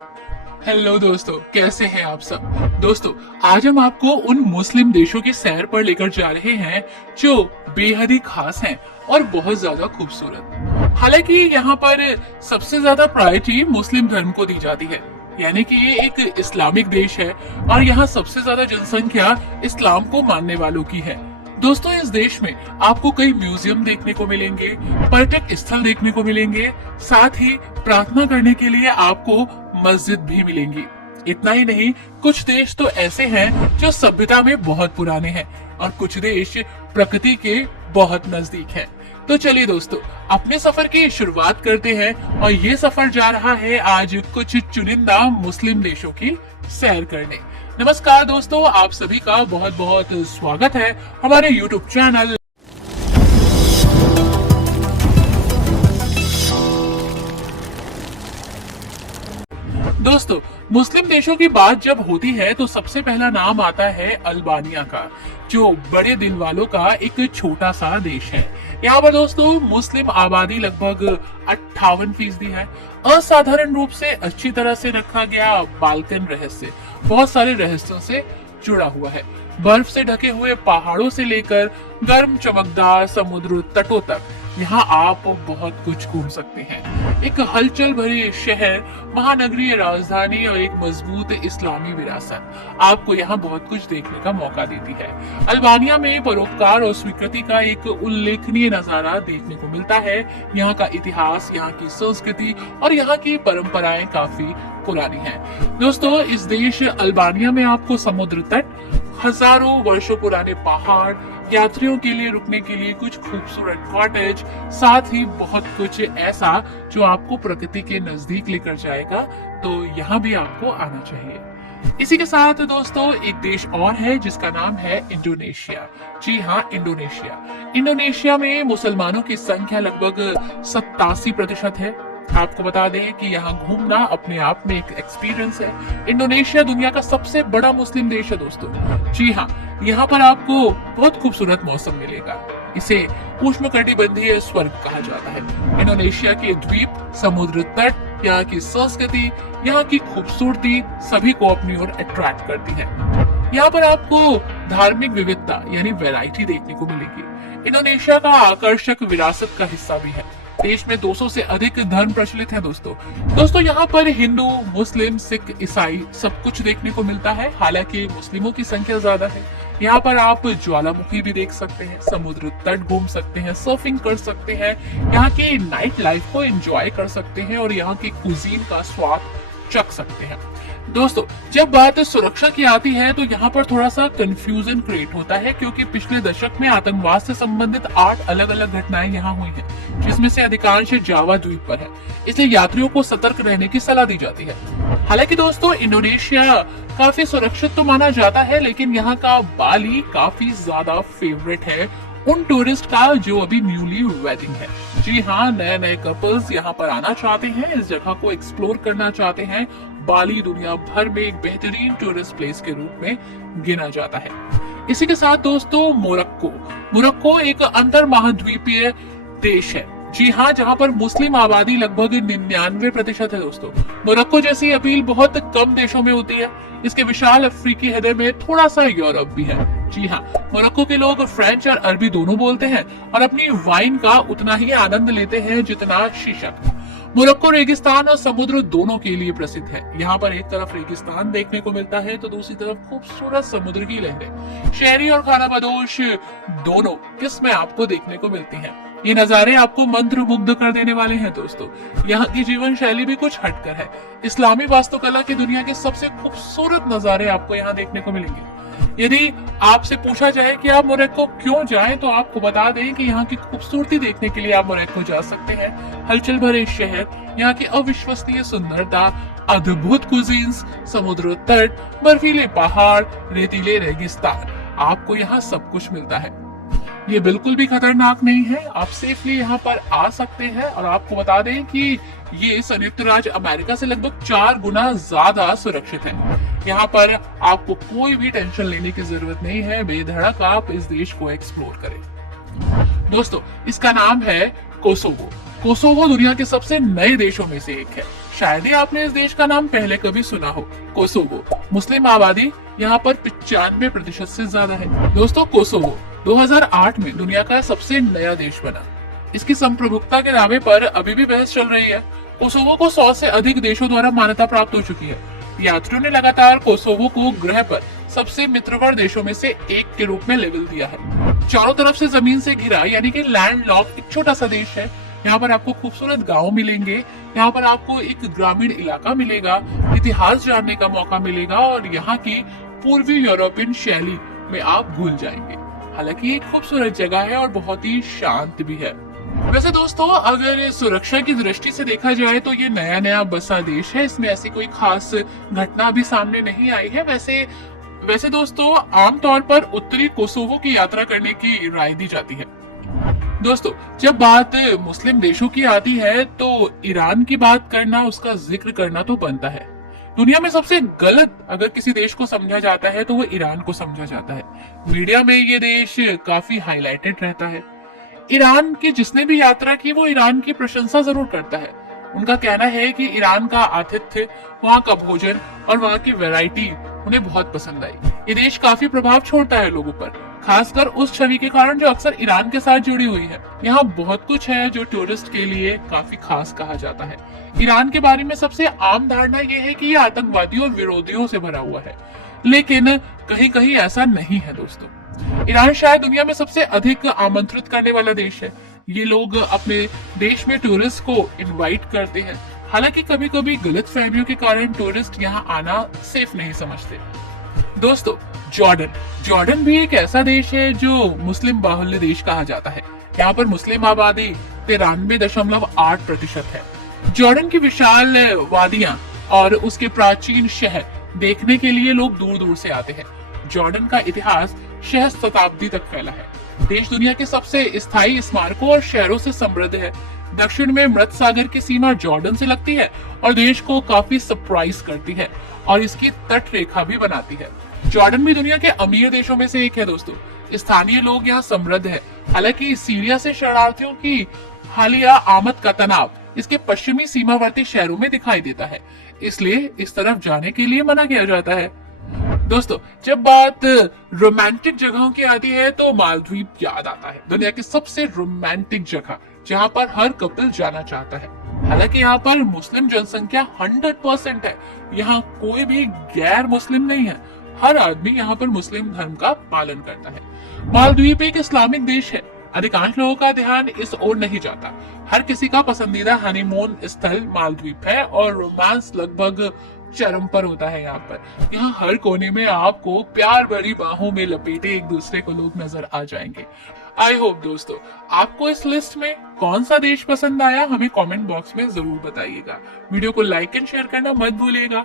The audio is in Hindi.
हेलो दोस्तों, कैसे हैं आप सब। दोस्तों, आज हम आपको उन मुस्लिम देशों की सैर पर लेकर जा रहे हैं जो बेहद ही खास हैं और बहुत ज्यादा खूबसूरत। हालांकि यहाँ पर सबसे ज्यादा प्रायोरिटी मुस्लिम धर्म को दी जाती है, यानी कि ये एक इस्लामिक देश है और यहाँ सबसे ज्यादा जनसंख्या इस्लाम को मानने वालों की है। दोस्तों, इस देश में आपको कई म्यूजियम देखने को मिलेंगे, पर्यटक स्थल देखने को मिलेंगे, साथ ही प्रार्थना करने के लिए आपको मस्जिद भी मिलेंगी। इतना ही नहीं, कुछ देश तो ऐसे हैं जो सभ्यता में बहुत पुराने हैं और कुछ देश प्रकृति के बहुत नजदीक हैं। तो चलिए दोस्तों, अपने सफर की शुरुआत करते हैं और ये सफर जा रहा है आज कुछ चुनिंदा मुस्लिम देशों की सैर करने। नमस्कार दोस्तों, आप सभी का बहुत बहुत स्वागत है हमारे YouTube चैनल। दोस्तों, मुस्लिम देशों की बात जब होती है तो सबसे पहला नाम आता है अल्बानिया का, जो बड़े दिल वालों का एक छोटा सा देश है। यहाँ पर दोस्तों मुस्लिम आबादी लगभग 58% है। असाधारण रूप से अच्छी तरह से रखा गया बाल्कन रहस्य बहुत सारे रहस्यों से जुड़ा हुआ है। बर्फ से ढके हुए पहाड़ों से लेकर गर्म चमकदार समुद्र तटों तक यहाँ आप बहुत कुछ घूम सकते हैं। एक हलचल भरे शहर, महानगरीय राजधानी और एक मजबूत इस्लामी विरासत आपको यहाँ बहुत कुछ देखने का मौका देती है। अल्बानिया में परोपकार और स्वीकृति का एक उल्लेखनीय नजारा देखने को मिलता है। यहाँ का इतिहास, यहाँ की संस्कृति और यहाँ की परंपराएं काफी पुरानी हैं। दोस्तों, इस देश अल्बानिया में आपको समुद्र तट, हजारों वर्षों पुराने पहाड़, यात्रियों के लिए रुकने के लिए कुछ खूबसूरत कॉटेज, साथ ही बहुत कुछ ऐसा जो आपको प्रकृति के नजदीक लेकर जाएगा, तो यहाँ भी आपको आना चाहिए। इसी के साथ दोस्तों एक देश और है जिसका नाम है इंडोनेशिया। जी हाँ, इंडोनेशिया। इंडोनेशिया में मुसलमानों की संख्या लगभग 87% है। आपको बता दें कि यहाँ घूमना अपने आप में एक एक्सपीरियंस है। इंडोनेशिया दुनिया का सबसे बड़ा मुस्लिम देश है दोस्तों। जी हाँ, यहाँ पर आपको बहुत खूबसूरत मौसम मिलेगा। इसे उष्णकटिबंधीय स्वर्ग कहा जाता है। इंडोनेशिया के द्वीप, समुद्र तट, यहाँ की संस्कृति, यहाँ की खूबसूरती सभी को अपनी ओर अट्रैक्ट करती है। यहाँ पर आपको धार्मिक विविधता यानी वैरायटी देखने को मिलेगी। इंडोनेशिया का आकर्षक विरासत का हिस्सा भी है। देश में 200 से अधिक धर्म प्रचलित है दोस्तों यहाँ पर हिंदू, मुस्लिम, सिख, ईसाई सब कुछ देखने को मिलता है। हालांकि मुस्लिमों की संख्या ज्यादा है। यहाँ पर आप ज्वालामुखी भी देख सकते हैं, समुद्र तट घूम सकते हैं, सर्फिंग कर सकते हैं, यहाँ की नाइट लाइफ को एंजॉय कर सकते हैं और यहाँ की कुजीन का स्वाद चख सकते हैं। दोस्तों, जब बात सुरक्षा की आती है तो यहाँ पर थोड़ा सा कंफ्यूजन क्रिएट होता है, क्योंकि पिछले दशक में आतंकवाद से संबंधित 8 अलग अलग घटनाएं यहाँ हुई हैं, जिसमें से अधिकांश जावा द्वीप पर है। इसलिए यात्रियों को सतर्क रहने की सलाह दी जाती है। हालांकि दोस्तों, इंडोनेशिया काफी सुरक्षित तो माना जाता है, लेकिन यहाँ का बाली काफी ज्यादा फेवरेट है उन टूरिस्ट का जो अभी न्यूली वेडिंग है। जी हाँ, नए नए कपल्स यहाँ पर आना चाहते हैं, इस जगह को एक्सप्लोर करना चाहते हैं। बाली दुनिया भर में एक बेहतरीन टूरिस्ट प्लेस के रूप में गिना जाता है। इसी के साथ दोस्तों मोरक्को एक अंतर महाद्वीपीय देश है। जी हाँ, जहाँ पर मुस्लिम आबादी लगभग 99% है दोस्तों। मोरक्को जैसी अपील बहुत कम देशों में होती है। इसके विशाल अफ्रीकी हृदय में थोड़ा सा यूरोप भी है। जी हाँ, मोरक्को के लोग फ्रेंच और अरबी दोनों बोलते हैं और अपनी वाइन का उतना ही आनंद लेते हैं जितना शीशक। मोरक्को रेगिस्तान और समुद्र दोनों के लिए प्रसिद्ध है। यहाँ पर एक तरफ रेगिस्तान देखने को मिलता है तो दूसरी तरफ खूबसूरत समुद्र की लहरें। शहरी और खानाबदोश दोनों किस्में आपको देखने को मिलती हैं। ये नजारे आपको मंत्र मुग्ध कर देने वाले हैं दोस्तों। यहाँ की जीवन शैली भी कुछ हटकर है। इस्लामी वास्तुकला की दुनिया के सबसे खूबसूरत नजारे आपको यहाँ देखने को मिलेंगे। यदि आपसे पूछा जाए कि आप मोरक्को क्यों जाएं, तो आपको बता दें कि यहाँ की खूबसूरती देखने के लिए आप मोरक्को जा सकते हैं। हलचल भरे शहर, यहाँ की अविश्वसनीय सुंदरता, अद्भुत कुजीन्स, समुद्र तट, बर्फीले पहाड़, रेतीले रेगिस्तान, आपको यहाँ सब कुछ मिलता है। ये बिल्कुल भी खतरनाक नहीं है। आप सेफली यहाँ पर आ सकते हैं और आपको बता दें कि ये संयुक्त राज्य अमेरिका से लगभग 4 गुना ज्यादा सुरक्षित है। यहाँ पर आपको कोई भी टेंशन लेने की जरूरत नहीं है। बेधड़क आप इस देश को एक्सप्लोर करें। दोस्तों, इसका नाम है कोसोवो। कोसोवो दुनिया के सबसे नए देशों में से एक है। शायद ही आपने इस देश का नाम पहले कभी सुना हो। कोसोवो। मुस्लिम आबादी यहाँ पर 95% से ज्यादा है। दोस्तों, कोसोवो 2008 में दुनिया का सबसे नया देश बना। इसकी संप्रभुता के दावे पर अभी भी बहस चल रही है। कोसोवो को 100 से अधिक देशों द्वारा मान्यता प्राप्त हो चुकी है। यात्रियों ने लगातार कोसोवो को ग्रह पर सबसे मित्रवर देशों में से एक के रूप में लेबल दिया है। चारों तरफ से जमीन से घिरा यानी कि लैंड लॉक एक छोटा सा देश है। यहाँ पर आपको खूबसूरत गांव मिलेंगे, यहाँ पर आपको एक ग्रामीण इलाका मिलेगा, इतिहास जानने का मौका मिलेगा और यहाँ की पूर्वी यूरोपियन शैली में आप भूल जाएंगे। हालांकि एक खूबसूरत जगह है और बहुत ही शांत भी है। वैसे दोस्तों, अगर सुरक्षा की दृष्टि से देखा जाए तो ये नया नया बसा देश है। इसमें ऐसी कोई खास घटना अभी सामने नहीं आई है। वैसे दोस्तों, आमतौर पर उत्तरी कोसोवो की यात्रा करने की राय दी जाती है। दोस्तों, जब बात मुस्लिम देशों की आती है तो ईरान की बात करना, उसका जिक्र करना तो बनता है। दुनिया में सबसे गलत अगर किसी देश को समझा जाता है तो वो ईरान को समझा जाता है। मीडिया में ये देश काफी हाईलाइटेड रहता है। ईरान की जिसने भी यात्रा की वो ईरान की प्रशंसा जरूर करता है। उनका कहना है कि ईरान का आतिथ्य, वहाँ का भोजन और वहाँ की वैरायटी उन्हें बहुत पसंद आई। ये देश काफी प्रभाव छोड़ता है लोगों पर, खासकर उस छवि के कारण जो अक्सर ईरान के साथ जुड़ी हुई है। यहाँ बहुत कुछ है जो टूरिस्ट के लिए काफी खास कहा जाता है। ईरान के बारे में सबसे आम धारणा ये है कि ये आतंकवादियों और विरोधियों से भरा हुआ है, लेकिन कहीं कहीं ऐसा नहीं है दोस्तों। ईरान शायद दुनिया में सबसे अधिक आमंत्रित करने वाला देश है। ये लोग अपने देश में टूरिस्ट को इनवाइट करते हैं। हालांकि कभी कभी गलत फहमियों के कारण टूरिस्ट यहाँ आना सेफ नहीं समझते। दोस्तों, जॉर्डन भी एक ऐसा देश है जो मुस्लिम बाहुल्य देश कहा जाता है। यहाँ पर मुस्लिम आबादी 93.8% है। जॉर्डन की विशाल वादियां और उसके प्राचीन शहर देखने के लिए लोग दूर दूर से आते हैं। जॉर्डन का इतिहास 6 शताब्दी तक फैला है। देश दुनिया के सबसे स्थायी स्मारकों और शहरों से समृद्ध है। दक्षिण में मृत सागर की सीमा जॉर्डन से लगती है और देश को काफी सरप्राइज करती है और इसकी तट रेखा भी बनाती है। जॉर्डन भी दुनिया के अमीर देशों में से एक है दोस्तों। स्थानीय लोग यहाँ समृद्ध है। हालांकि सीरिया से शरणार्थियों की हालिया आमद का तनाव इसके पश्चिमी सीमावर्ती शहरों में दिखाई देता है, इसलिए इस तरफ जाने के लिए मना किया जाता है। दोस्तों, जब बात रोमांटिक जगहों की आती है तो मालदीव याद आता है। दुनिया की सबसे रोमांटिक जगह जहाँ पर हर कपल जाना चाहता है। हालांकि यहाँ पर मुस्लिम जनसंख्या 100% है। यहाँ कोई भी गैर मुस्लिम नहीं है। हर आदमी यहाँ पर मुस्लिम धर्म का पालन करता है। मालदीव एक इस्लामिक देश है। अधिकांश लोगों का ध्यान इस ओर नहीं जाता। हर किसी का पसंदीदा हनीमून स्थल मालदीव है और रोमांस लगभग चरम पर होता है। यहाँ हर कोने में आपको प्यार भरी बाहों में लपेटे एक दूसरे को लोग नजर आ जाएंगे। आई होप दोस्तों, आपको इस लिस्ट में कौन सा देश पसंद आया, हमें कमेंट बॉक्स में जरूर बताइएगा। वीडियो को लाइक एंड शेयर करना मत भूलिएगा।